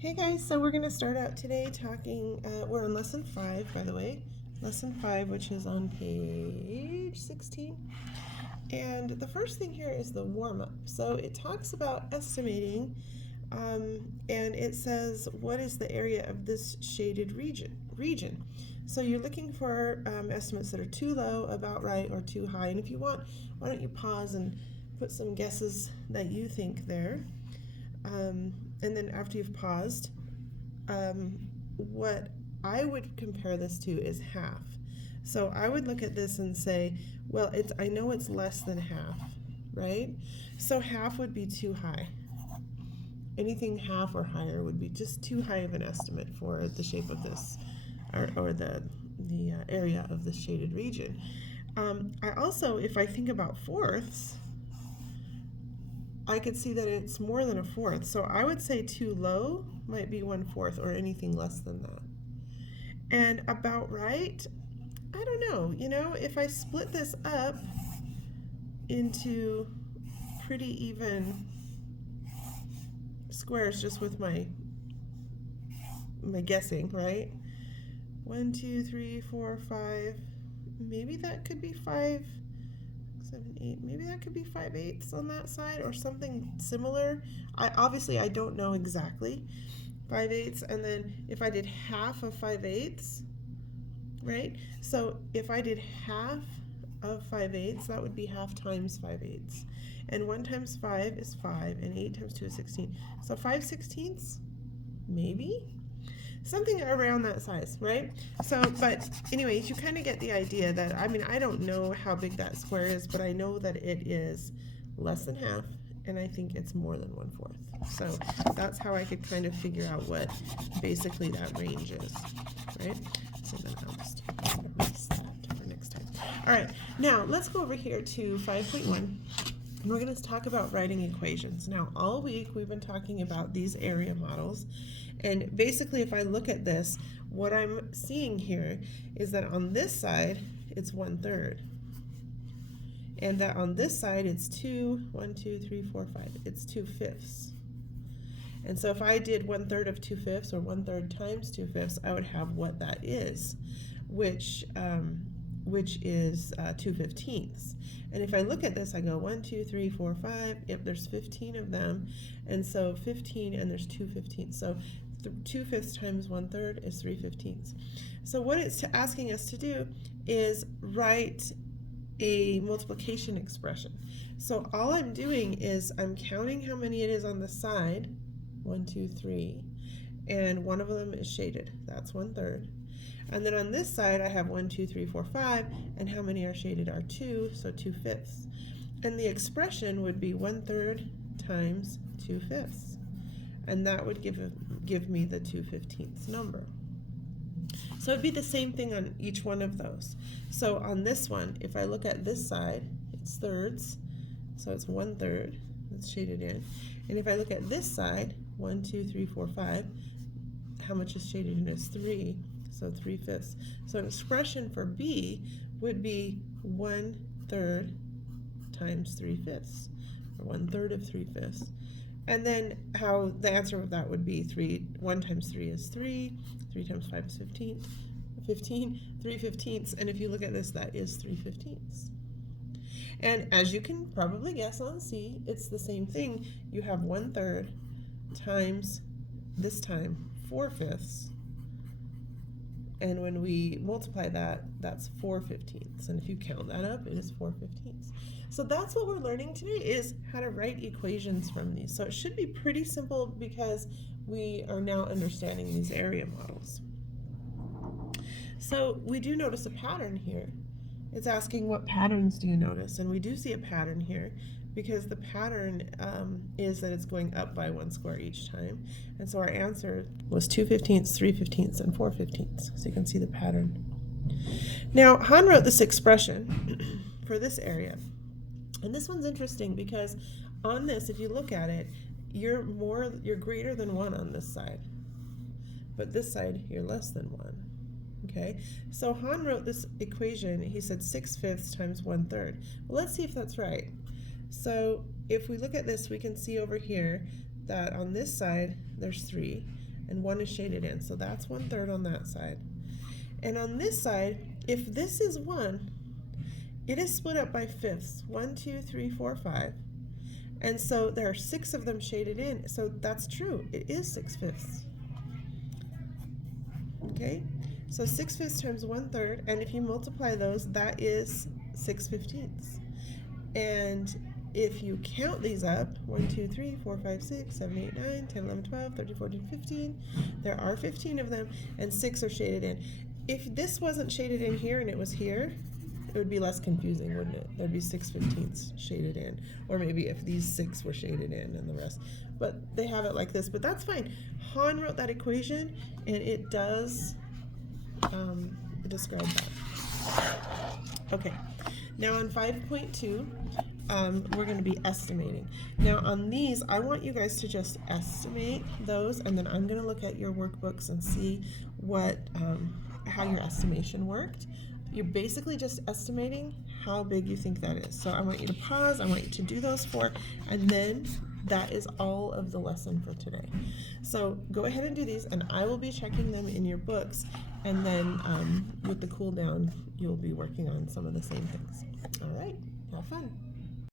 Hey guys, so we're going to start out today talking, we're on lesson 5, by the way. Lesson 5, which is on page 16. And the first thing here is the warm-up. So it talks about estimating, and it says, what is the area of this shaded region? So you're looking for estimates that are too low, about right, or too high. And if you want, why don't you pause and put some guesses that you think there. And then after you've paused, what I would compare this to is half. So I would look at this and say, well, I know it's less than half, right? So half would be too high. Anything half or higher would be just too high of an estimate for the shape of this, or the area of the shaded region. I also, if I think about fourths, I could see that it's more than a fourth. So I would say too low might be 1/4 or anything less than that. And about right, I don't know. If I split this up into pretty even squares just with my guessing, right? 1, 2, 3, 4, 5. Maybe that could be 5, 7, 8. Maybe that could be 5/8 on that side or something similar. I don't know exactly. 5/8, and then if I did half of 5/8, right? So if I did half of 5/8, that would be half times 5/8. And 1 times 5 is 5, and 8 times 2 is 16. So 5/16, maybe? Something around that size, right? So, but anyways, you kind of get the idea that, I don't know how big that square is, but I know that it is less than half, and I think it's more than 1/4. So that's how I could kind of figure out what basically that range is, right? So then I'll just erase that for next time. All right, now let's go over here to 5.1. And we're going to talk about writing equations. Now, all week we've been talking about these area models. And basically, if I look at this, what I'm seeing here is that on this side, it's 1/3. And that on this side, it's 1, 2, 3, 4, 5. It's 2/5. And so if I did 1/3 of 2/5 or 1/3 times 2/5, I would have what that is, which is 2/15. And if I look at this, I go 1, 2, 3, 4, 5. Yep, there's 15 of them, and so 15, and there's 2/15. So 2/5 times 1/3 is 3/15. So what it's asking us to do is write a multiplication expression. So all I'm doing is I'm counting how many it is on the side, 1, 2, 3, and one of them is shaded. That's 1/3. And then on this side, I have 1, 2, 3, 4, 5, and how many are shaded are 2, so 2/5. And the expression would be 1/3 times 2/5. And that would give me the 2/15 number. So it'd be the same thing on each one of those. So on this one, if I look at this side, it's thirds, so it's 1/3, it's shaded in. And if I look at this side, 1, 2, 3, 4, 5, how much is shaded in is 3, so 3/5. So an expression for B would be 1/3 times 3/5, or 1/3 of 3/5. And then how the answer of that would be 1 times 3 is 3, 3 times 5 is 15, 3/15. And if you look at this, that is 3/15. And as you can probably guess on C, it's the same thing. You have 1/3 times, this time, 4/5. And when we multiply that, that's 4/15. And if you count that up, it is 4/15. So that's what we're learning today, is how to write equations from these. So it should be pretty simple because we are now understanding these area models. So we do notice a pattern here. It's asking what patterns do you notice? And we do see a pattern here because the pattern is that it's going up by 1 square each time. And so our answer was 2/15, 3/15, and 4/15. So you can see the pattern. Now, Han wrote this expression for this area. And this one's interesting because on this, if you look at it, you're greater than 1 on this side. But this side, you're less than 1. Okay, so Han wrote this equation. He said 6/5 times 1/3. Well, let's see if that's right. So if we look at this, we can see over here that on this side there's 3, and 1 is shaded in. So that's 1/3 on that side. And on this side, if this is 1, it is split up by fifths. 1, 2, 3, 4, 5. And so there are 6 of them shaded in. So that's true. It is 6/5. Okay? So 6/5 times 1/3, and if you multiply those, that is 6/15. And if you count these up, 1, 2, 3, 4, 5, 6, 7, 8, 9, 10, 11, 12, 13, 14, 15, there are 15 of them, and 6 are shaded in. If this wasn't shaded in here and it was here, it would be less confusing, wouldn't it? There'd be 6/15 shaded in. Or maybe if these 6 were shaded in and the rest. But they have it like this, but that's fine. Han wrote that equation, and it does describe that. Okay, now on 5.2, we're going to be estimating. Now on these, I want you guys to just estimate those, and then I'm going to look at your workbooks and see what how your estimation worked. You're basically just estimating how big you think that is. So I want you to pause, I want you to do those 4, and then that is all of the lesson for today. So go ahead and do these, and I will be checking them in your books, and then with the cool down, you'll be working on some of the same things. All right, have fun.